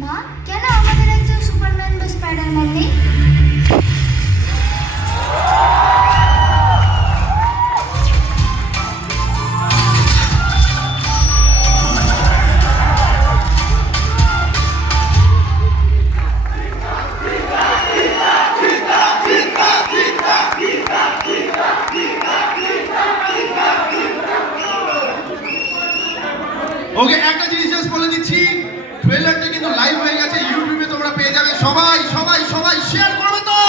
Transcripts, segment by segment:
মা, কেন আমাদের একজন সুপারম্যান বা স্পাইডারম্যান নেই? ওকে, একটা জিনিস জাস্ট বলে দিচ্ছি, ট্রেলারটা কিন্তু লাইভ হয়ে গেছে, ইউটিউবে তোমরা পেয়ে যাবে। সবাই সবাই সবাই শেয়ার করবে তো?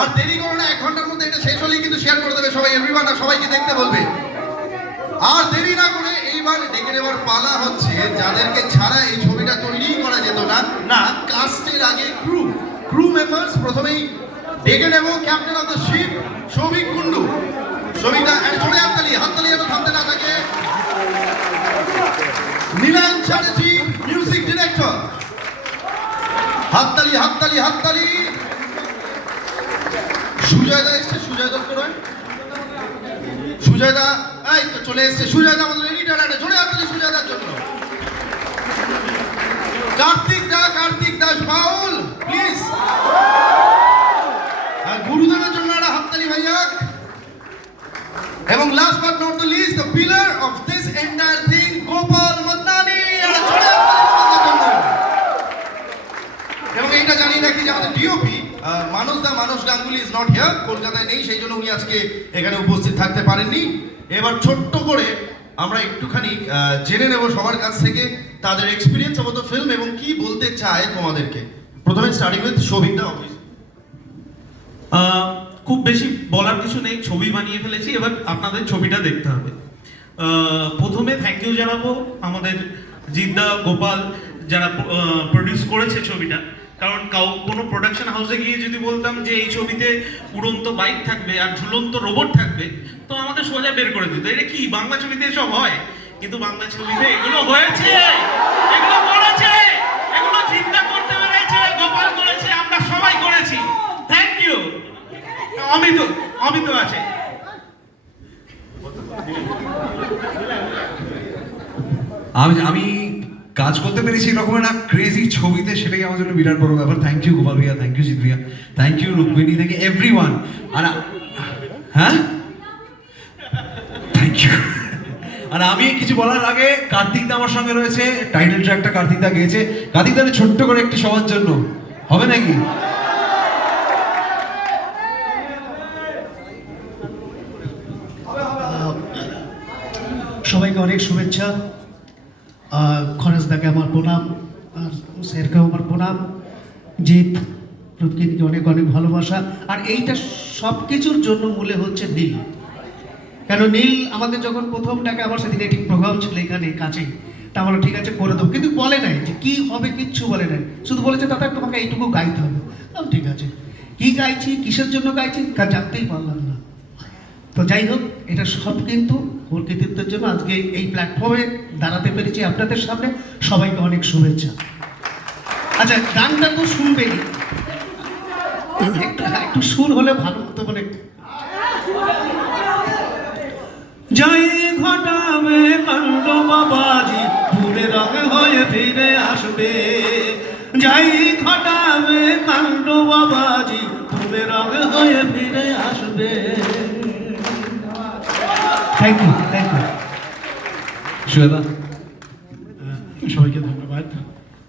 আর দেরি করো না, 1 ঘন্টার মধ্যে এটা শেষ হলেই কিন্তু শেয়ার করে দেবে সবাই, এভরিওয়ান, আর সবাইকে দেখতে বলবে। আর দেরি না করে এইবার ডেকে নেবার পালা হচ্ছে যাদেরকে ছাড়া এই ছবিটা তৈরি করা যেত না। না, কাস্টের আগে ক্রু মেম্বার্স। প্রথমেই ডেকে নেব captain of the ship Souvik Kundu. সৌভিকটা জোরে হাততালি যেন থামতে না থাকে। Nilan Chatterjee music director. হাততালি হাততালি হাততালি। সুজয় দা এসছে, সুজয় দত্ত রয়। সুজয় দা এই তো চলে এসছে। সুজয় দা আমাদের এডিটর, একটা জোরে হাততালি সুজয় দার জন্য। কার্তিক দাস বাউল প্লিজ। আর গুরুদেবের জন্য একটা হাততালি ভাইয়া। এবং last but not the least, the pillar of this entire thing, Gopal Madnani. এবং এইটা জানি নাকি যে আমাদের DOP Manas Ganguly is not here, কলকাতায় নেই, সেই জন্য উনি আজকে এখানে উপস্থিত থাকতে পারেননি। এবার ছোট্ট করে আমরা একটুখানি জেনে নেব সবার কাছ থেকে তাদের এক্সপিরিয়েন্স অফ দ্য ফিল্ম এবং কি বলতে চায় তোমাদেরকে। প্রথমে স্টার্টিং উইথ সৌভিক দা। খুব বেশি বলার কিছু নেই, ছবি বানিয়ে ফেলেছি, এবার আপনাদের ছবিটা দেখতে হবে। প্রথমে থ্যাংক ইউ জানাবো আমাদের জিদ্দা, গোপাল, যারা প্রডিউস করেছে ছবিটা। কারণ কোনো প্রোডাকশন হাউসে গিয়ে যদি বলতাম যে এই ছবিতে উড়ন্ত বাইক থাকবে আর ঝুলন্ত রোবট থাকবে, তো আমাকে সোজা বের করে দিত। এটা কি বাংলা ছবিতে এসব হয়? কিন্তু বাংলা ছবিতে এগুলো হয়েছে, এগুলো করেছে, এগুলো চিন্তা করতে পেরেছে, গোপাল করেছে, আমরা সবাই করেছি। Thank you. আমি তো আছে। আমি কাজ করতে পেরেছি এরকম একটা ক্রেজি ছবিতে, সেটাই আমার জন্য বিরাট বড় ব্যাপার। থ্যাংক ইউ গোপাল ভাইয়া, থ্যাংক ইউ জিৎ ভাইয়া, thank you Rukmini, thank you everyone. আর হ্যাঁ, থ্যাংক ইউ। আর আমি কিছু বলার আগে, কার্তিক দা আমার সঙ্গে রয়েছে, টাইটেল ট্র্যাকটা কার্তিক দা গেয়েছে। কার্তিক দা ছোট্ট করে একটি সবার জন্য হবে নাকি? সবাইকে অনেক শুভেচ্ছা। খরচদাকে আমার প্রণাম, আর স্যারকেও আমার প্রণাম, জিৎ রূপকিনকে অনেক অনেক ভালোবাসা। আর এইটা সব কিছুর জন্য মূলে হচ্ছে নীল। কেন নীল আমাকে যখন প্রথম ডাকে, আমার সেদিন একটি প্রোগ্রাম ছিল এখানে কাছেই, তা বলো ঠিক আছে করে দেবো, কিন্তু বলে নাই যে কী হবে, কিচ্ছু বলে নাই, শুধু বলেছে দাদা তোমাকে এইটুকু গাইতে হবে। ঠিক আছে, কী গাইছি, কিসের জন্য গাইছি তা জানতেই পারলাম না। তো যাই হোক, এটা সব কিন্তু ওর কৃতিত্বের জন্য আজকে এই প্ল্যাটফর্মে দাঁড়াতে পেরেছি আপনাদের সামনে। সবাইকে অনেক শুভেচ্ছা। আচ্ছা, গানটা তো শুনবেনি, একটু সুর হলে ভালো হতো বলে। যাই ঘটাবে কাণ্ড বাবাজি, ভুলে রঙে হয়ে ফিরে আসবে। যাই ঘটাবে কাণ্ড বাবাজি, ভুলে রঙে হয়ে ফিরে আসবে। Thank you, thank you. সুয়েদা, সবাইকে ধন্যবাদ।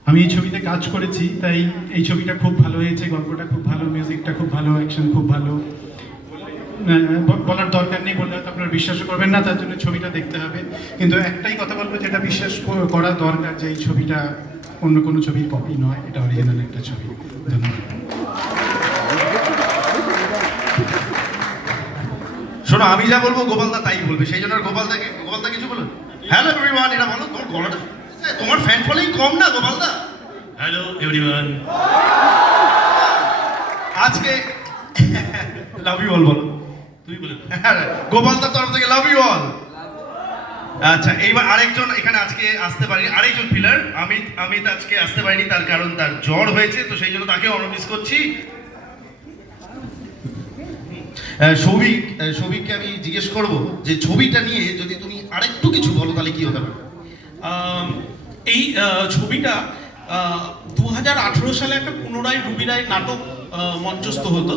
আমি এই ছবিতে কাজ করেছি, তাই এই ছবিটা খুব ভালো হয়েছে, গল্পটা খুব ভালো, মিউজিকটা খুব ভালো, অ্যাকশন খুব ভালো। বলার দরকার নেই, বললে হয়তো আপনারা বিশ্বাস করবেন না, তার জন্য ছবিটা দেখতে হবে। কিন্তু একটাই কথা বলবো, যেটা বিশ্বাস করা দরকার, যে এই ছবিটা অন্য কোনো ছবির কপি নয়, এটা অরিজিনাল একটা ছবি। ধন্যবাদ। শোনো, আমি যা বলবো গোপাল দা তাই বলবে, সেই জন্য গোপাল দা কিছু বলুন। হ্যালো এভরিওয়ান, এটা বলো। তোমার গলাটা, তোমার ফ্যান ফলোইং কম না গোপাল দা? Hello everyone. আজকে লাভ ইউ অল বলো। তুই বলে গোপাল দার তরফ থেকে লাভ ইউ অল। আচ্ছা, এইবার আরেকজন এখানে আজকে আসতে পারিনি, আরেকজন পিলার অমিত আজকে আসতে পারিনি, তার কারণ তার জ্বর হয়েছে, তো সেই জন্য তাকেও আমরা মিস করছি। সৌভিককে আমি জিজ্ঞেস করব যে ছবিটা নিয়ে যদি তুমি আরেকটু কিছু বলো তাহলে কি হতে পারে? এই ছবিটা 2018 সালে একটা পুনরায় রুবি রায় নাটক মঞ্চস্থ হতো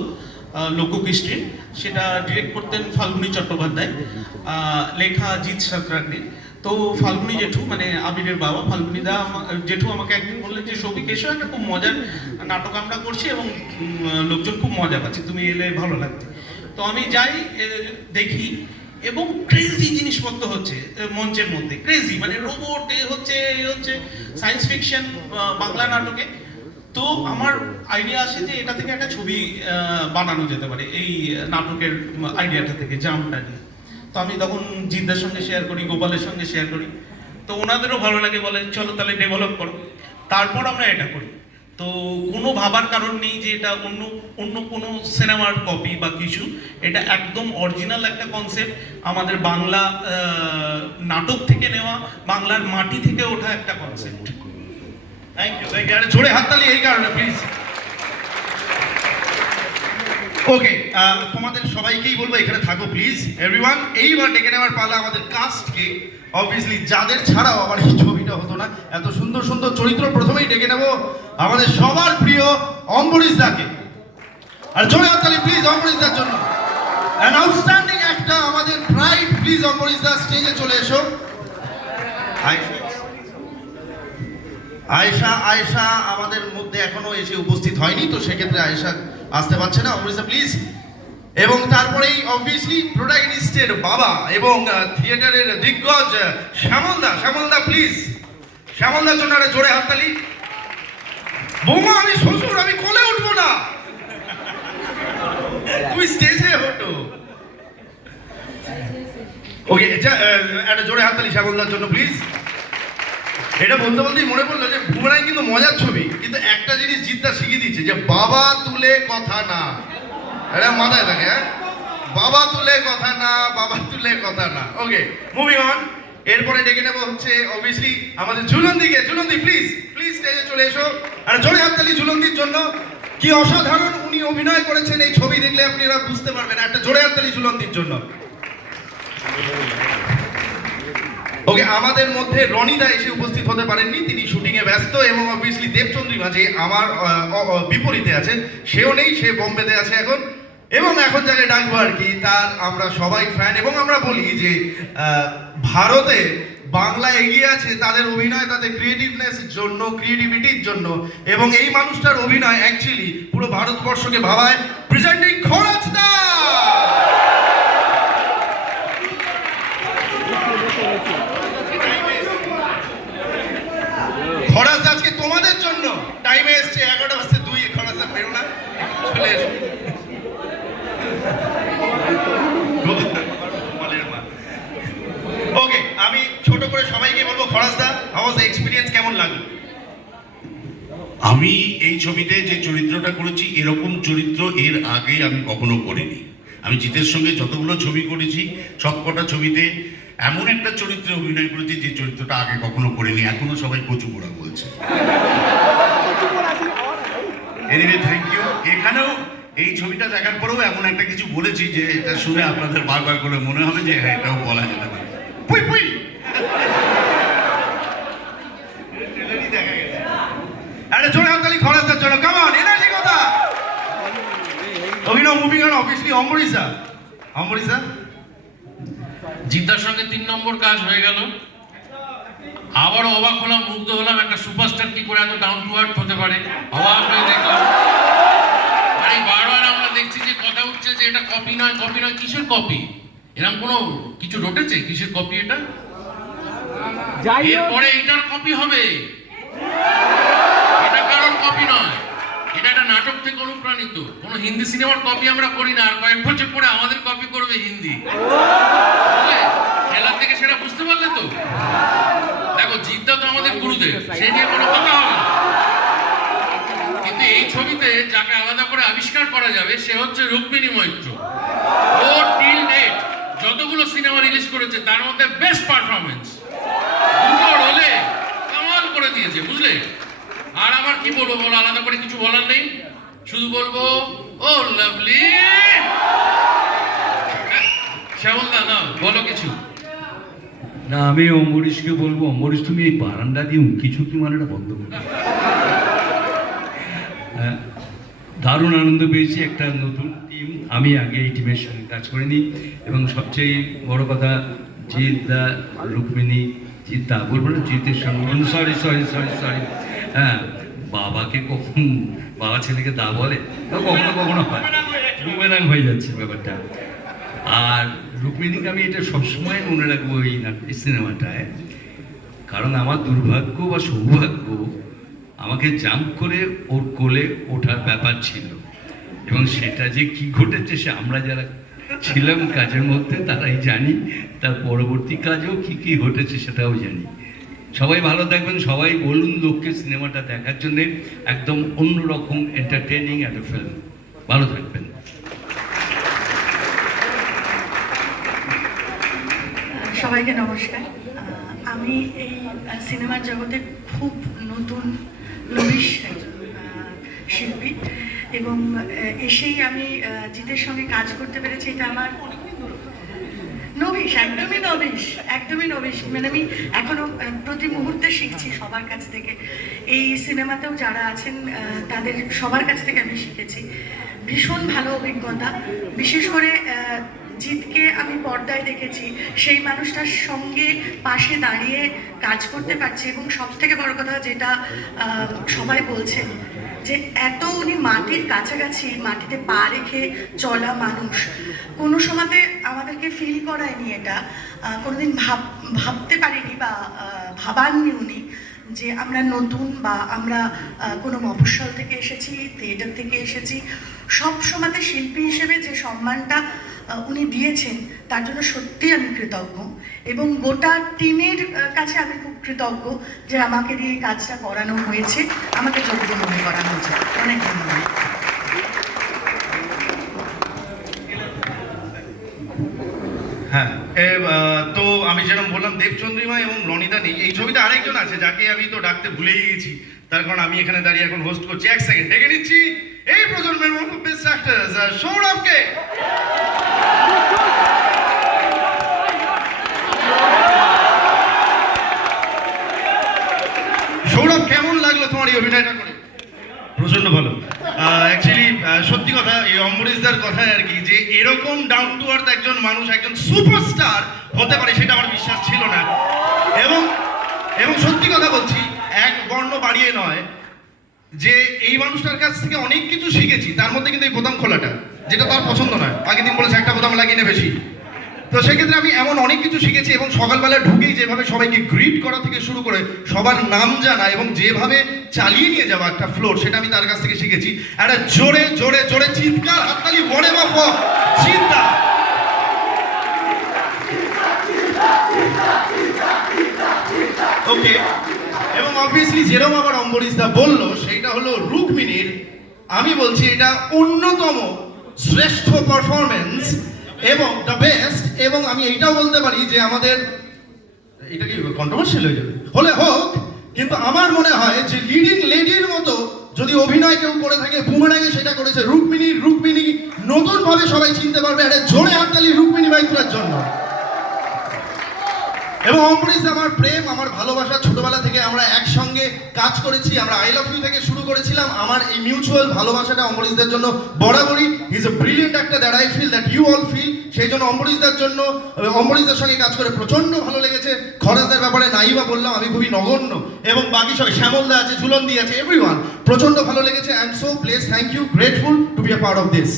লোককৃষ্টির, সেটা ডিরেক্ট করতেন ফাল্গুনী চট্টোপাধ্যায়, লেখা জিৎ সাঁতরাজ্ঞী। তো ফাল্গুনী জেঠু মানে আবিরের বাবা ফাল্গুনী দা জেঠু আমাকে একদিন বললেন যে সৌভিক এসো, একটা খুব মজার নাটক আমরা করছি এবং লোকজন খুব মজা পাচ্ছে, তুমি এলে ভালো লাগবে। তো আমি যাই, দেখি, এবং ক্রেজি জিনিসপত্র হচ্ছে মঞ্চের মধ্যে, ক্রেজি মানে রোবট এ হচ্ছে সায়েন্স ফিকশন বাংলা নাটকে। তো আমার আইডিয়া আসে যে এটা থেকে একটা ছবি বানানো যেতে পারে এই নাটকের আইডিয়াটা থেকে, জামটা নিয়ে। তো আমি তখন জিদ্দার সঙ্গে শেয়ার করি, গোপালের সঙ্গে শেয়ার করি, তো ওনাদেরও ভালো লাগে, বলে চলো তাহলে ডেভেলপ করো। তারপর আমরা এটা করি। তো কোনো ভাবার কারণ নেই যে এটা অন্য কোনো সিনেমার কপি বা কিছু, এটা একদম অরিজিনাল একটা কনসেপ্ট, আমাদের বাংলা নাটক থেকে নেওয়া, বাংলার মাটি থেকে ওঠা একটা কনসেপ্ট। থ্যাংক ইউ, জোরে হাততালি এই কারণে প্লিজ। ওকে, তোমাদের সবাইকেই বলবো এখানে থাকো প্লিজ এভরিওয়ান। এইবার ডেকে নেওয়ার পালা আমাদের কাস্টকে, অবভিয়াসলি যাদের ছাড়াও আবার এই ছবিটা হতো না। এত সুন্দর সুন্দর চরিত্র, প্রথমেই ডেকে নেব আমাদের সবার প্রিয় অম্বরীশ দাকে। আর জোরে হাততালি প্লিজ অম্বরীশ দার জন্য। অ্যান আউটস্ট্যান্ডিং একটা আমাদের প্রাইড, প্লিজ অম্বরীশ দা স্টেজে চলে এসো। আয়েশা আমাদের মধ্যে এখনো এসে উপস্থিত হয়নি, তো সেক্ষেত্রে আয়েশা আসতে পারছে না। অমৃতা প্লিজ। এবং তারপরেই অবভিয়াসলি প্রোটাগনিস্টের বাবা এবং থিয়েটারের দিগ্গজ শ্যামলদা প্লিজ। শ্যামলদার জন্য একটা জোরে হাততালি। বৌমা আমি শ্বশুর, আমি কোলে উঠবো না, তুমি স্টেজে ওঠো। ওকে, একটা জোরে হাততালি শ্যামলদার জন্য প্লিজ। এটা বলতে বলতেই মনে পড়লো যে বুমরাং কিন্তু মজার ছবি, কিন্তু একটা জিনিস জিদ্দা শিখিয়ে দিচ্ছে যে বাবা তুলে কথা না, এটা মাথায় থাকে। হ্যাঁ, বাবা তুলে কথা না, বাবা তুলে কথা না। ওকে, মুভিং অন। এরপরে ডেকে নেবো হচ্ছে অবভিয়াসলি আমাদের ঝুলন্দিকে। ঝুলন্দি প্লিজ স্টেজে চলে এসো। আর জোরে হাততালি ঝুলন্দির জন্য। কি অসাধারণ উনি অভিনয় করেছেন, এই ছবি দেখলে আপনারা বুঝতে পারবেন। একটা জোরে হাততালি ঝুলন্দির জন্য। ওকে, আমাদের মধ্যে রনিদা এসে উপস্থিত হতে পারেননি, তিনি শুটিং এ ব্যস্ত, এবং অবভিয়াসলি দেবচন্দ্রিমা যে আমার বিপরীতে আছে, সেও নেই, সে বোম্বেতে আছে এখন, এবং এখন যাকে ডাকবো আর কি, তার আমরা সবাই ফ্যান। এবং আমরা বলি যে ভারতে বাংলা এগিয়ে আছে তাদের অভিনয়, তাদের ক্রিয়েটিভনেস জন্য, ক্রিয়েটিভিটির জন্য, এবং এই মানুষটার অভিনয় অ্যাকচুয়ালি পুরো ভারতবর্ষকে ভাবায়। প্রেজেন্টিং খরচ দা। খরচ আজকে তোমাদের জন্য টাইমে এসছে, 11:02। খরচ বেরো না, চলে এসো। ওকে, আমি ছোট করে সবাইকে বলবো, খরচ দা হাউস এক্সপিরিয়েন্স কেমন লাগলো? আমি এই ছবিতে যে চরিত্রটা করেছি, এরকম চরিত্র এর আগে আমি কখনো করিনি। আমি জিতের সঙ্গে যতগুলো ছবি করেছি, সবকটা ছবিতে এমন একটা চরিত্রে অভিনয় করেছি যে চরিত্রটা আগে কখনো করিনি। এখনো সবাই কচু পোড়া বলছে। Anyway thank you. এখানেও এই ছবিটা দেখার পরেও এমন একটা কিছু বলেছি যে এটা শুনে আপনাদের বারবার করে মনে হবে যে হ্যাঁ, এটাও বলা যেতে পারে। পুই পুই দেখা গেছে। আরে জোরে হাততালি খরচের জন্য। কাম অন, এনার্জি কথা। অভিনয় মুভিং অন। অবভিয়াসলি অম্বরীশা। জিদ্দার সঙ্গে 3 নম্বর কাজ হয়ে গেল। আবারও অবাক হলাম, মুগ্ধ হলাম, একটা সুপারস্টার কি করে এত ডাউন টু আর্থ হতে পারে, অবাক হয়ে দেখলাম। আরে বারবার আমরা দেখছি যে কথা উঠছে যে এটা কপি নয়। কিসের কপি? এরকম কোনো কিছু রটেছে? কিসের কপি এটা? এরপরে এটার কপি হবে, এটা কারোর কপি নয়, এটা একটা নাটক থেকে অনুপ্রাণিত। কোনো হিন্দি সিনেমার কপি আমরা করি না, আর কয়েক বছর পরে আমাদের কপি করবে হিন্দি। খেলার থেকে সেটা বুঝতে পারলে তো? দেখো, জিদ্দা তো আমাদের গুরুদেব, সে নিয়ে কোনো কথা হবে না, কিন্তু এই ছবিতে যাকে আলাদা করে আবিষ্কার করা যাবে সে হচ্ছে রুক্মিণী মৈত্র। ও টিল ডেট যতগুলো সিনেমা রিলিজ করেছে তার মধ্যে বেস্ট পারফরমেন্স, দুটো রোলে কামাল করে দিয়েছে, বুঝলে? আর আবার কি বলবো বলো, আলাদা করে কিছু বলার নেই, শুধু বলবো ও লাভলি। শ্যামলদা না বলো কিছু। না, আমি অম্বরীশকে বলবো, অম্বরীশ তুমি এই বারান্দা দিয়ে উঁকি ঝুঁকি মানেটা বন্ধ করো। হ্যাঁ, দারুণ আনন্দ পেয়েছি। একটা নতুন টিম, আমি আগে এই টিমের সঙ্গে কাজ করিনি, এবং সবচেয়ে বড় কথা জিৎদা, রুক্মিণী, জিৎদা বলবো না, জিতের সঙ্গে, সরি সরি সরি সরি, হ্যাঁ, বাবাকে কখন বাবা ছেলেকে দা বলে, কখনো কখনো হয়, বুমেরাং হয়ে যাচ্ছে ব্যাপারটা। আর রুক্মিণীকে আমি এটা সবসময় মনে রাখবো এই সিনেমাটায়, কারণ আমার দুর্ভাগ্য বা সৌভাগ্য, আমাকে জাম্প করে ওর কোলে ওঠার ব্যাপার ছিল, এবং সেটা যে কি ঘটেছে সে আমরা যারা ছিলাম কাজের মধ্যে তারাই জানি, তার পরবর্তী কাজেও কি কি ঘটেছে সেটাও জানি। সবাই ভালো থাকবেন, সবাই বলুন লোককে সিনেমাটা দেখার জন্যে, একদম অন্যরকম এন্টারটেইনিং একটা ফিল্ম। ভালো থাকবেন। সবাইকে নমস্কার। আমি এই সিনেমার জগতে খুব নতুন নবিশ একজন শিল্পী, এবং এসেই আমি জিতের সঙ্গে কাজ করতে পেরেছি, এটা আমার নবিশ, একদমই নবিশ, একদমই নবিশ। মানে আমি এখনো প্রতি মুহূর্তে শিখছি সবার কাছ থেকে। এই সিনেমাতেও যারা আছেন তাদের সবার কাছ থেকে আমি শিখেছি। ভীষণ ভালো অভিজ্ঞতা। বিশেষ করে জিতকে আমি পর্দায় দেখেছি, সেই মানুষটার সঙ্গে পাশে দাঁড়িয়ে কাজ করতে পারছি, এবং সব থেকে বড় কথা যেটা সবাই বলছেন যে এত উনি মাটির কাছাকাছি, মাটিতে পা রেখে চলা মানুষ, কোনো সময়তে আমাদেরকে ফিল করায়নি এটা, কোনোদিন ভাবতে পারিনি বা ভাবাননি উনি যে আমরা নতুন, বা আমরা কোনো মফস্বল থেকে এসেছি, থিয়েটার থেকে এসেছি। সব সময়তে শিল্পী হিসেবে যে সম্মানটা উনি দিয়েছেন তার জন্য সত্যি আমি কৃতজ্ঞ, এবং গোটা টিমের কাছে আমি খুব কৃতজ্ঞ যে আমাকে দিয়ে কাজটা করানো হয়েছে, আমাকে যোগ্য মনে করা হয়েছে। অনেক ধন্যবাদ। হ্যাঁ, তো আমি যেরকম বললাম, দেবচন্দ্রিমা এবং রনিদা নেই এই ছবিতে। আরেকজন আছে যাকে আমি তো ডাকতে ভুলেই গেছি, তার কারণ আমি এখানে দাঁড়িয়ে এখন হোস্ট করছি। এক সেকেন্ড ডেকে নিচ্ছি এই প্রজন্মের বেস্ট অ্যাক্টরস সৌরভকে। সৌরভ, কেমন লাগলো তোমার এই অভিনয়টা করে? প্রচন্ড ভালো। অ্যাকচুয়ালি সত্যি কথা, এই অম্বরীশদার কথায় আর কি, যে এরকম ডাউন টু আর্থ একজন মানুষ একজন সুপারস্টার হতে পারে সেটা আমার বিশ্বাস ছিল না। এবং সত্যি কথা বলছি, এক বর্ণ বাড়িয়ে নয়, যে এই মানুষটার কাছ থেকে অনেক কিছু শিখেছি। তার মধ্যে কিন্তু এই বোতাম খোলাটা, যেটা তার পছন্দ নয়, আগের দিন বলেছে একটা বোতাম লাগিয়ে নে বেশি। তো সেক্ষেত্রে আমি এমন অনেক কিছু শিখেছি, এবং সকালবেলা ঢুকেই যেভাবে সবাইকে গ্রিট করা থেকে শুরু করে সবার নাম জানা এবং যেভাবে চালিয়ে নিয়ে যাওয়া একটা ফ্লোর, সেটা আমি তার কাছ থেকে শিখেছি। একটা জোরে জোরে জোরে চিৎকার, হাততালি, বড়ে বাপ চিন্তা। ওকে, এবং অবভিয়াসলি যেরকম আবার অম্বরীশদা বললো, সেইটা হলো রুক্মিণীর, আমি বলছি এটা অন্যতম শ্রেষ্ঠ পারফরমেন্স এবং দ্য বেস্ট। এবং আমি এইটাও বলতে পারি যে আমাদের, এটা কি কন্ট্রোভার্সিয়াল হয়ে যাবে, হলে হোক, কিন্তু আমার মনে হয় যে লিডিং লেডির মতো যদি অভিনয় কেউ করে থাকে বুমেরাঙে, সেটা করেছে রুক্মিণী। রুক্মিণী নতুনভাবে সবাই চিনতে পারবে। একটা জোরে হাততালি রুক্মিণী মাইত্রার জন্য। এবং অম্বরীশ আমার প্রেম, আমার ভালোবাসা, ছোটবেলা থেকে আমরা একসঙ্গে কাজ করেছি। আমরা আই লাভ ইউ থেকে শুরু করেছিলাম। আমার এই মিউচুয়াল ভালোবাসাটা অম্বরীশদের জন্য বরাবরই। He is a brilliant actor that I feel, that you all feel. সেই জন্য অম্বরীশদের জন্য, অম্বরীশদের সঙ্গে কাজ করে প্রচন্ড ভালো লেগেছে। খরচের ব্যাপারে নাইবা বললাম, আমি খুবই নগণ্য, এবং বাকি সবাই, শ্যামলদা আছে, ঝুলনদি আছে, এভরিওয়ান, প্রচন্ড ভালো লেগেছে। I am so blessed, thank you, grateful to be a part of this.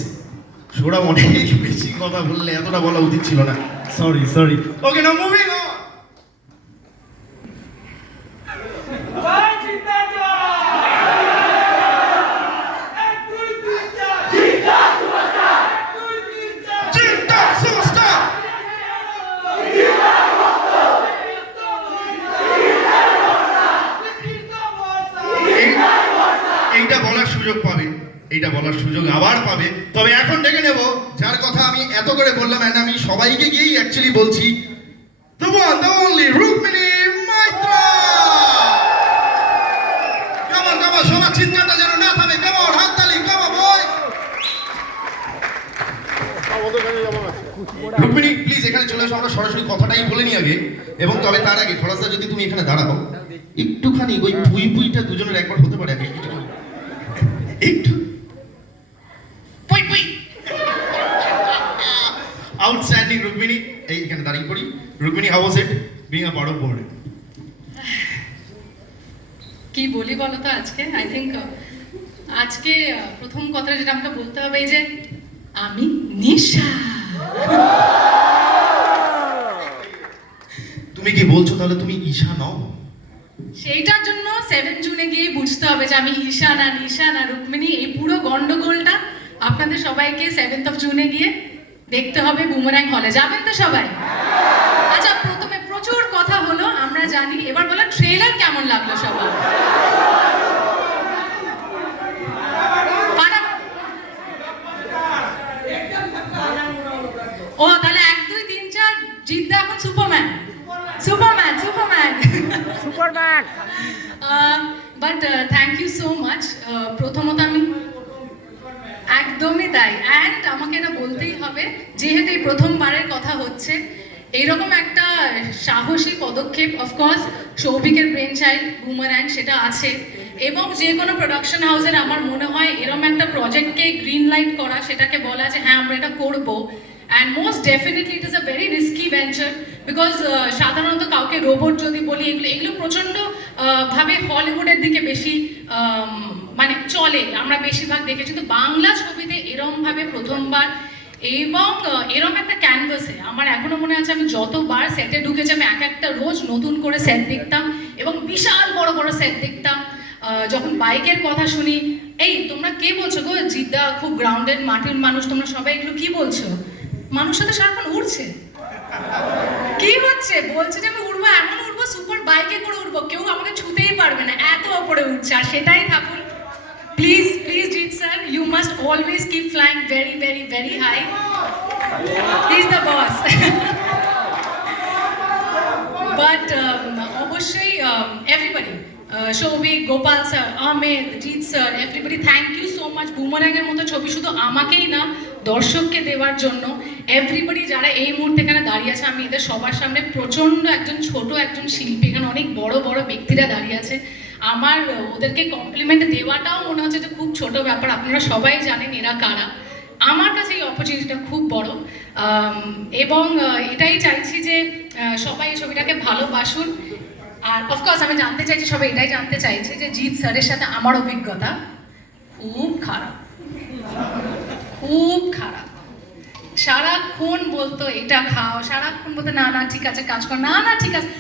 Sourav অনেক বেশি কথা বললে, এতটা বলা উচিত ছিল না, sorry. Okay, now moving on. এইটা বলার সুযোগ আবার পাবে। তবে এখন ডেকে নেব যার কথা আমি এত করে বললাম, এন্ড আমি সবাইকে গিয়েই অ্যাকচুয়ালি বলছি, the one, the only Rukmini মাইত্রা। কেমন সবার চিৎকারটা যেন না থামে, কেমন হাততালি, কেমন বয়। রুক্মিণী প্লিজ এখানে চলে এসো, আমরা সরাসরি কথাটাই বলে নিই আগে। এবং তবে তার আগে থোড়াসা যদি তুমি এখানে দাঁড়াও একটুখানি, ওই পুই পুইটা দুজনের একবার হতে পারে আগে একটু পুই পুই। আউটস্ট্যান্ডিং রুক্মিণী, এইখানে দাঁড়িয়ে পড়ি। Rukmini, how was it being a part of board? কি বলি বলো তো আজকে আই থিঙ্ক আজকে প্রথম কথাটা যেটা আমাকে বলতে হবে এই যে আমি নিশা। তুমি কি বলছো তাহলে তুমি ঈশা নও? সেইটার জন্য 7 জুনে গিয়ে বুঝতে হবে যে আমি ঈশা না নিশা না রুক্মিণী। এই পুরো গন্ডগোলটা আপনাদের সবাইকে 7th of জুনে গিয়ে দেখতে হবে বুমারাং হলে। যাবেন তো সবাই? আচ্ছা, প্রথমে প্রচুর কথা হলো আমরা জানি, এবার বলো ট্রেলার কেমন লাগলো সবার? ও তাহলে 1 2 3 4 জিদ্দা এখন Superman Superman Superman Superman. But thank you so much. প্রথমত আমি একদমই তাই। অ্যান্ড আমাকে এটা বলতেই হবে, যেহেতু এই প্রথমবারের কথা হচ্ছে, এইরকম একটা সাহসী পদক্ষেপ অফকোর্স সৌভিকের ব্রেন চাইল্ড বুমারাং সেটা আছে। এবং যে কোনো প্রোডাকশন হাউসের আমার মনে হয় এরকম একটা প্রজেক্টকে গ্রিন লাইট করা, সেটাকে বলা যে হ্যাঁ আমরা এটা করবো। And most definitely it is a very risky venture, because সাধারণত কাউকে রোবট যদি বলি এগুলো প্রচণ্ড ভাবে হলিউডের দিকে বেশি মানে চলে, আমরা বেশিরভাগ দেখেছি। কিন্তু বাংলা ছবিতে এরমভাবে প্রথমবার এবং এরম একটা ক্যানভাসে আমার এখনো মনে আছে আমি যতবার সেটে ঢুকেছি আমি এক একটা রোজ নতুন করে সেট দেখতাম এবং বিশাল বড় বড় সেট দেখতাম। যখন বাইকের কথা শুনি, এই তোমরা কে বলছো গো জিদ্দা খুব গ্রাউন্ডেড মাটির মানুষ, তোমরা সবাই এগুলো কি বলছো? মানুষ তো সারাক্ষণ উড়ছে, কি হচ্ছে বলছে যে আমি উড়বো, এমন উড়বো সুপার বাইকে করে উড়বো, কেউ আমাকে ছুতেই পারবে না, এত ওপরে উঠছে। আর সেটাই থাকুন please please Jeet sir, you must always keep flying very very very high, please the boss. But অবশ্যই everybody, Souvik, Gopal sir, Ahmed, Jeet sir, everybody thank you so much. বুমারাংয়ের মতো ছবি শুধু আমাকেই না দর্শককে দেওয়ার জন্য। এভরিবডি যারা এই মুহূর্তে এখানে দাঁড়িয়ে আছে, আমি এদের সবার সামনে প্রচণ্ড একজন ছোট একজন শিল্পী, এখানে অনেক বড় বড় ব্যক্তিরা দাঁড়িয়ে আছে, আমার ওদেরকে কমপ্লিমেন্ট দেওয়াটাও মনে হচ্ছে যে খুব ছোট ব্যাপার। আপনারা সবাই জানেন এরা কারা। আমার কাছে এই অপরচুনিটিটা খুব বড় এবং এটাই চাইছি যে সবাই এই ছবিটাকে ভালোবাসুন। আর অফকোর্স আমি জানতে চাইছি, সবাই এটাই জানতে চাইছে যে জিৎ স্যারের সাথে আমার অভিজ্ঞতা খুব খারাপ, খুব খারাপ। সারাক্ষণ বলতো এটা খাও, সারাক্ষণ বলতো না না ঠিক আছে কাজ কর, না না ঠিক আছে।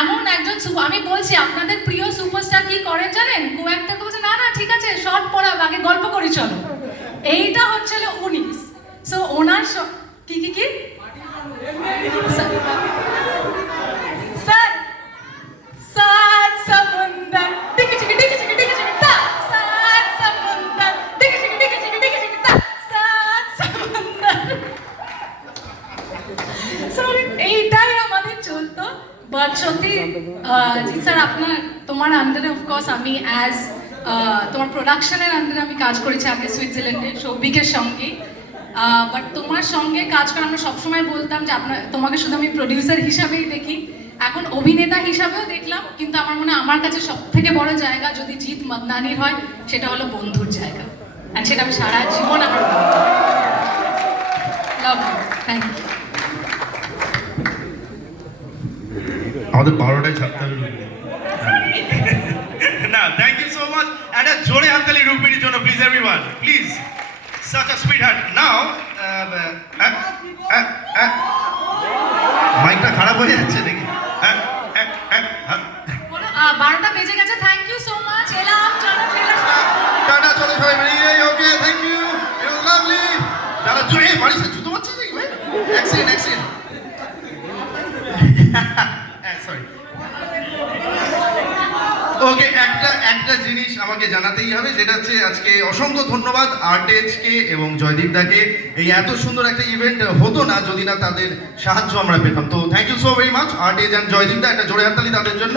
এমন একজন আমি বলছি আপনাদের প্রিয় সুপারস্টার কি করেন জানেন? কেউ একটা বলছে না না ঠিক আছে শর্ট পড়াব, আগে গল্প করি চলো। এইটা হচ্ছিল 19। সো ওনার কি কি কি স্যার सात समुंदर टिकी टिकी टिकी टिकी टिकी टिकी ता, सात समुंदर टिकी टिकी टिकी टिकी टिकी टिकी ता, सात समुंदर। সরি এইটাই আমাদের চলতো। বাট সত্যি জি স্যার, আপনার তোমার আন্ডারে অফকোর্স আমি অ্যাজ তোমার প্রোডাকশনের আন্ডারে আমি কাজ করেছি আগে সুইজারল্যান্ডে সৌভিকের সঙ্গে। বাট তোমার সঙ্গে কাজ করে আমরা সবসময় বলতাম যে তোমাকে শুধু আমি প্রডিউসার হিসাবেই দেখি, এখন অভিনেতা হিসাবেও দেখলাম। কিন্তু আমার মনে হয় আমার কাছে সব থেকে বড় জায়গা যদি জিৎ মাদনানির হয় সেটা হলো বন্ধুর জায়গা, আর সেটা আমি সারা জীবন আমার লাভ। Thank you. আমাদের 12টায় ছাড়তে হবে না। Thank you so much. একটা জোরে হাততালি রুক্মিণীর জন্য please everyone, please. Such a sweetheart. Now, মাইকটা খারাপ হয়ে যাচ্ছে নাকি? 12টা বেজে গেছে। Thank you so much. এলাম, চলো ট্রেলার টাটা, চলো সবাই বেরিয়ে। Okay, thank you, it was lovely. দাদা জোরে বাড়ি সে জুতো মারছিস নাকি ভাই? Accident accident. সরি। ওকে, একটা জিনিস আমাকে জানাতেই হবে, সেটা হচ্ছে আজকে অসংখ্য ধন্যবাদ আর্টেজকে এবং জয়দীপ দাকে। এই এত সুন্দর একটা ইভেন্ট হতো না যদি না তাদের সাহায্য আমরা পেতাম। তো thank you so very much আর্টেজ অ্যান্ড জয়দীপ দা। একটা জোরে হাততালি তাদের জন্য।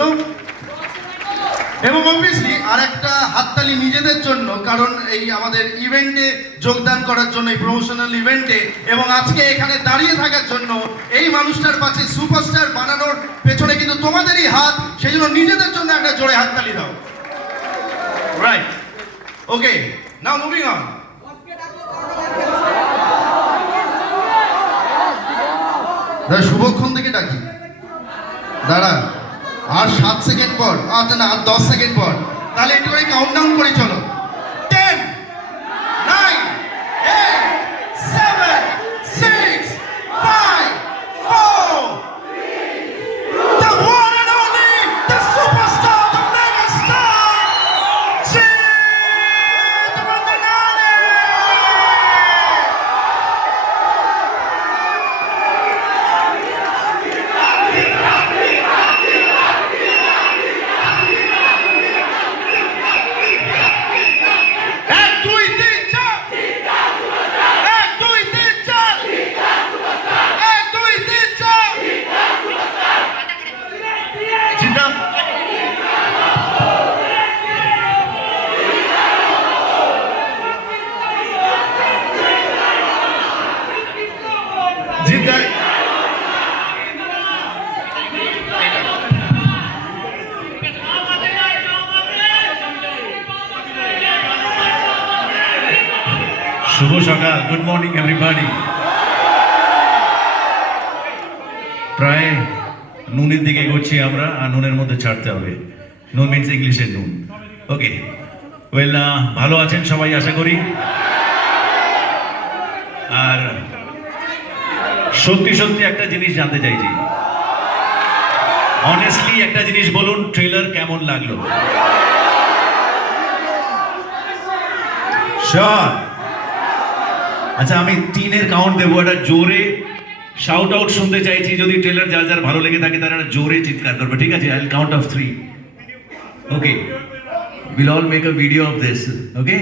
এবং অবভিয়াসলি আর একটা হাততালি নিজেদের জন্য, কারণ এই আমাদের ইভেন্টে যোগদান করার জন্য, এই প্রমোশনাল ইভেন্টে এবং আজকে এখানে দাঁড়িয়ে থাকার জন্য, এই মানুষটার পাশে সুপারস্টার বানানোর পেছনে কিন্তু তোমাদেরই হাত, সেই জন্য নিজেদের জন্য একটা জোরে হাততালি দাও। Right, okay, now moving on. শুভক্ষণ থেকে ডাকি, দাঁড়া, আর 7 সেকেন্ড পর, আচ্ছা না, আর 10 সেকেন্ড পর, তাহলে একটু করে কাউন্টডাউন করি, চলো। 10, 9, 8, 7, 6, 5, 4, the one and only, the superstar, the megastar, Jit Vandhanani! এক, দুই, তিন, চার! এক, দুই, তিন, চার! এক, দুই, তিন, চার! চিন্তা জিদ্দা শুভ সকাল, গুড মর্নিং এভরিবডি। প্রায় নুনের দিকে এগোচ্ছি আমরা, আর নুনের মধ্যে ছাড়তে হবে। নুন মিনস ইংলিশের নুন। ওকে, ওয়েল, ভালো আছেন সবাই আশা করি। আর সত্যি সত্যি একটা জিনিস জানতে চাইছি, অনেস্টলি একটা জিনিস বলুন, ট্রেলার কেমন লাগলো? শিওর? আচ্ছা, আমি 3-এর কাউন্ট দেবো, একটা জোরে শাউট আউট শুনতে চাইছি। যদি ট্রেলার যার যার ভালো লেগে থাকে তারা একটা জোরে চিৎকার করবে, ঠিক আছে? I will count of 3. Okay, will all make a video of this, okay?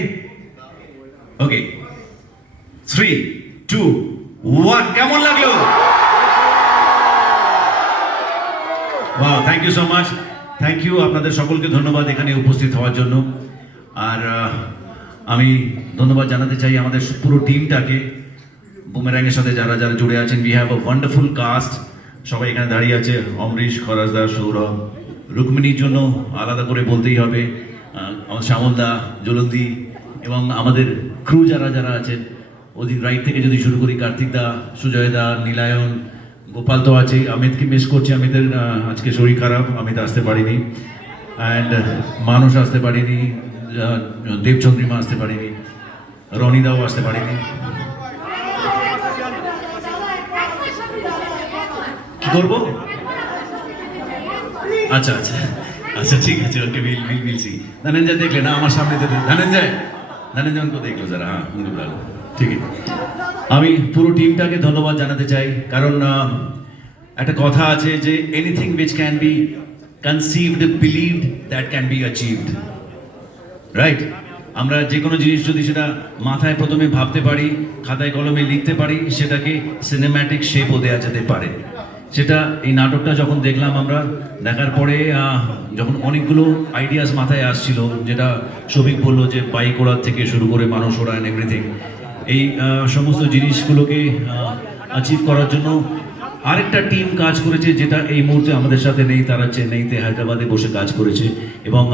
Okay, 3, 2, 1, কেমন লাগলো? Wow, thank you so much, thank you. আপনাদের সকলকে ধন্যবাদ এখানে উপস্থিত হওয়ার জন্য। আর আমি ধন্যবাদ জানাতে চাই আমাদের পুরো টিমটাকে, বুমেরাংয়ের সাথে যারা যারা জুড়ে আছেন। We have a wonderful cast, সবাই এখানে দাঁড়িয়ে আছে। অমরিশ, খরাজদা, সৌরভ, রুক্মিণীর জন্য আলাদা করে বলতেই হবে, আমাদের শ্যামলদা, জলন্দি, এবং আমাদের ক্রু যারা যারা আছেন, ওদিক রাইট থেকে যদি শুরু করি, কার্তিকদা, সুজয়দা, নীলায়ন, গোপাল তো আছে। অমিতকে মিস করছি, অমিতের আজকে শরীর খারাপ, অমিত আসতে পারিনি। অ্যান্ড মানুষ আসতে পারিনি, দেবচন্দ্রিমা আসতে পারিনি, রনিদাও আসতে পারিনি। কি করবো? আচ্ছা আচ্ছা আচ্ছা, ঠিক আছে, ওকে, বিল সি। ধনঞ্জয় দেখলে না আমার সামনে? ধনঞ্জয় को देख लो जरा। हाँ, ঠিক আছে। আমি পুরো টিমটাকে ধন্যবাদ জানাতে চাই, কারণ একটা কথা আছে যে anything which can be conceived, believed, that can be achieved, right? আমরা যে কোনো জিনিস যদি সেটা মাথায় প্রথমে ভাবতে পারি, খাতায় কলমে লিখতে পারি, সেটাকে সিনেম্যাটিক শেপও দেওয়া যেতে পারে। সেটা এই নাটকটা যখন দেখলাম আমরা, দেখার পরে যখন অনেকগুলো আইডিয়াস মাথায় আসছিল, যেটা সবিক বললো যে বাইক ওড়ার থেকে শুরু করে মানুষ ওড়ান, এভরিথিং, এই সমস্ত জিনিসগুলোকে অ্যাচিভ করার জন্য আরেকটা টিম কাজ করেছে, যেটা এই মুহূর্তে আমাদের সাথে নেই। তারা চেন্নাইতে, হায়দ্রাবাদে বসে কাজ করেছে, এবং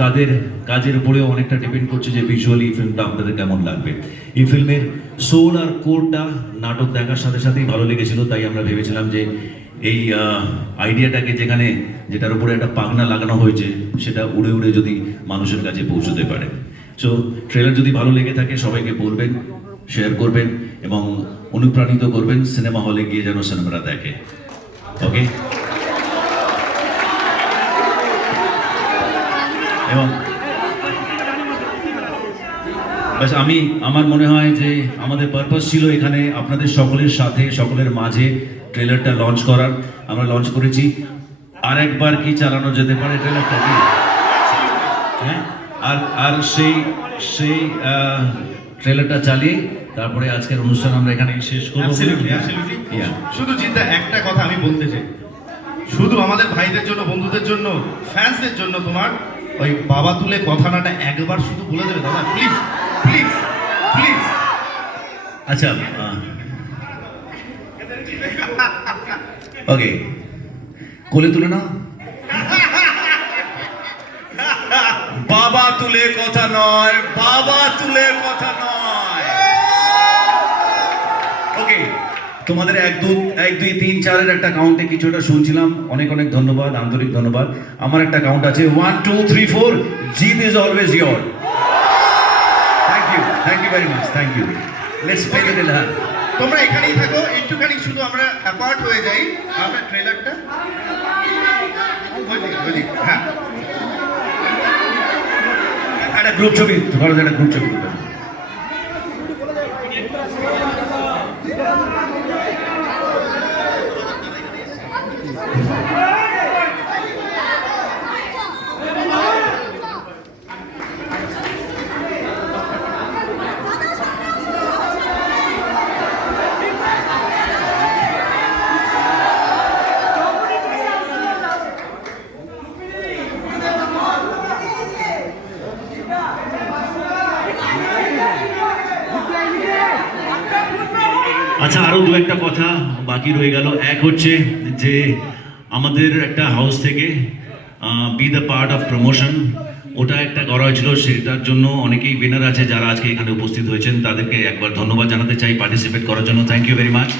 তাদের কাজের উপরেও অনেকটা ডিপেন্ড করছে যে ভিজুয়ালি ফিল্মটা আপনাদের কেমন লাগবে। এই ফিল্মের সোল আর কোরটা নাটক দেখার সাথে সাথেই ভালো লেগেছিল, তাই আমরা ভেবেছিলাম যে এই আইডিয়াটাকে যেটার উপরে একটা পাখনা লাগানো হয়েছে, সেটা উড়ে উড়ে যদি মানুষের কাছে পৌঁছতে পারে। সো ট্রেলার যদি ভালো লেগে থাকে সবাইকে বলবেন, শেয়ার করবেন এবং অনুপ্রাণিত করবেন সিনেমা হলে গিয়ে যেন সিনেমাটা দেখে। ওকে, এবং বাস আমার মনে হয় যে আমাদের পারপাস ছিল এখানে আপনাদের সকলের সাথে, সকলের মাঝে ট্রেলারটা লঞ্চ করার। আমরা লঞ্চ করেছি, আর একবার কি চালানো যেতে পারে ট্রেলারটা, কি? হ্যাঁ, আর সেই ট্রেলারটা চালিয়ে তারপরে আজকের অনুষ্ঠান আমরা এখানে শেষ করব। শুধু চিন্তা, একটা কথা আমি বলতে চাই, শুধু আমাদের ভাইদের জন্য, বন্ধুদের জন্য, ফ্যান্সদের জন্য, তোমার ওই বাবা তুলে কথাটা একবার শুধু বলে দেবে দাদা, প্লিজ প্লিজ প্লিজ। আচ্ছা ওকে, কোলে তুলে না, বাবা তুলে কথা নয়, বাবা তুলে কথা নয়। ওকে, তোমাদের 1 2 3 4 একটা কাউন্টে কিছুটা শুনছিলাম, অনেক অনেক ধন্যবাদ, আন্তরিক ধন্যবাদ। আমার একটা কাউন্ট আছে 1 2 3 4, Jeet is always your. Thank you very much, thank you. Let's play it in hand. তোমরা এখানেই থাকো, একটুখানি শুধু আমরা অ্যাপার্ট হয়ে যাই। আমরা ট্রেলারটা হ্যাঁ একটা গ্রুপ ছবি ধরো, একটা গ্রুপ ছবি। আচ্ছা, আরো দু একটা কথা বাকি রয়ে গেল। এক হচ্ছে যে আমাদের একটা হাউস থেকে B the part of promotion, ওটা একটা করা হয়েছিল, সেটার জন্য অনেকেই উইনার আছে যারা আজকে এখানে উপস্থিত হয়েছেন, তাদেরকে একবার ধন্যবাদ জানাতে চাই পার্টিসিপেট করার জন্য। Thank you very much.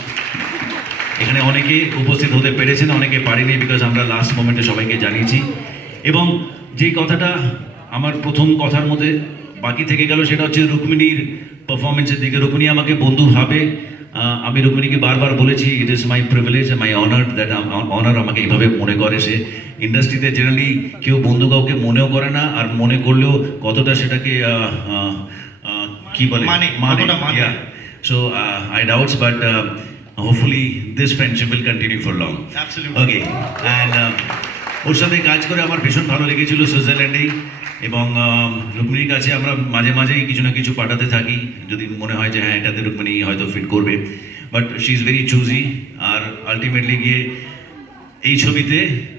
এখানে অনেকে উপস্থিত হতে পেরেছেন, অনেকে পারেনি, বিকজ আমরা লাস্ট মোমেন্টে সবাইকে জানিয়েছি। এবং যেই কথাটা আমার প্রথম কথার মধ্যে বাকি থেকে গেল, সেটা হচ্ছে রুক্মিণীর পারফরমেন্সের দিকে। রুক্মিণী আমাকে বন্ধু ভাবে, আমি রুক্মিণীকে বারবার বলেছি, it is my privilege, my honour that honour আমাকে এইভাবে মনে করে। সে ইন্ডাস্ট্রিতে জেনারেলি কেউ বন্ধু কাউকে মনেও করে না, আর মনে করলেও কতটা সেটাকে কি বলে মানে। So I doubts, but hopefully this friendship will continue for long. Okay, and ওর সাথে কাজ করে আমার ভীষণ ভালো লেগেছিল সুইজারল্যান্ডেই। এবং রুক্মিণীর কাছে আমরা মাঝে মাঝেই কিছু না কিছু পাঠাতে থাকি, যদি মনে হয় যে হ্যাঁ এটাতে রুক্মিণী হয়তো ফিট করবে, but she is very choosy. আর আলটিমেটলি গিয়ে এই ছবিতে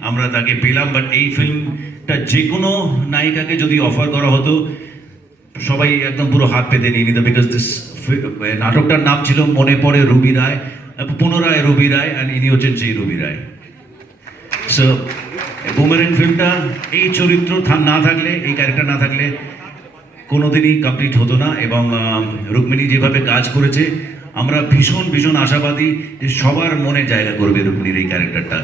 আমরা তাকে পেলাম। বাট এই ফিল্মটা যে কোনো নায়িকাকে যদি অফার করা হতো, সবাই একদম পুরো হাত পেতে নিয়ে নিত, বিকজ দিস নাটকটার নাম ছিল মনে পড়ে রুবি রায়, পুনরায় রুবি রায়, অ্যান্ড ইনি হচ্ছেন সেই রুবি রায়। সো বুমেরাং ফিল্মটা এই চরিত্র না থাকলে, এই ক্যারেক্টার না থাকলে কোনোদিনই কমপ্লিট হতো না। এবং রুক্মিণী যেভাবে কাজ করেছে, আমরা ভীষণ ভীষণ আশাবাদী যে সবার মনে জায়গা করবে রুক্মিণীর এই ক্যারেক্টারটা।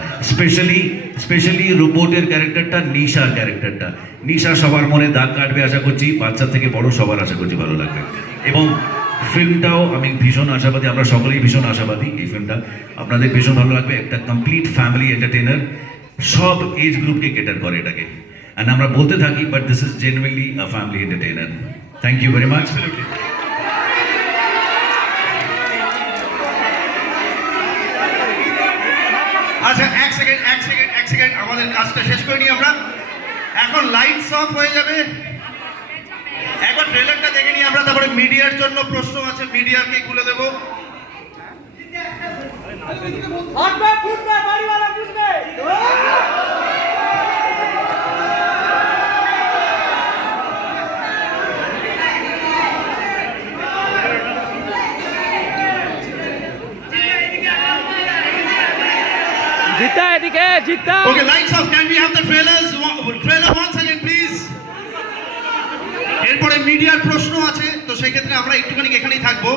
স্পেশালি রোবটের ক্যারেক্টারটা, নিশার ক্যারেক্টারটা, নিশা সবার মনে দাগ কাটবে আশা করছি, বাচ্চা থেকে বড় সবার আশা করছি ভালো লাগবে। এবং ফিল্মটাও আমি ভীষণ আশাবাদী, আমরা সকলেই ভীষণ আশাবাদী এই ফিল্মটা আপনাদের ভীষণ ভালো লাগবে। একটা কমপ্লিট ফ্যামিলি এন্টারটেইনার, সব এজ গ্রুপকে কেটার করে এটাকে, অ্যান্ড আমরা বলতে থাকি, but this is genuinely a family entertainer. Thank you very much. আচ্ছা, এক সেকেন্ড, আমাদের কাজটা শেষ করে নিই আমরা। এখন লাইটস অফ হয়ে যাবে, একবার ট্রেলারটা দেখে নিই আমরা, তারপরে মিডিয়ার জন্য প্রশ্ন আছে, মিডিয়াকে খুলে দেবো। জিতা এদিকে, জিতা। Okay, lights off. Can we have the trailer once again, please? এরপরে মিডিয়ার প্রশ্ন আছে, তো সেই ক্ষেত্রে আমরা একটুখানি এখানেই থাকবো।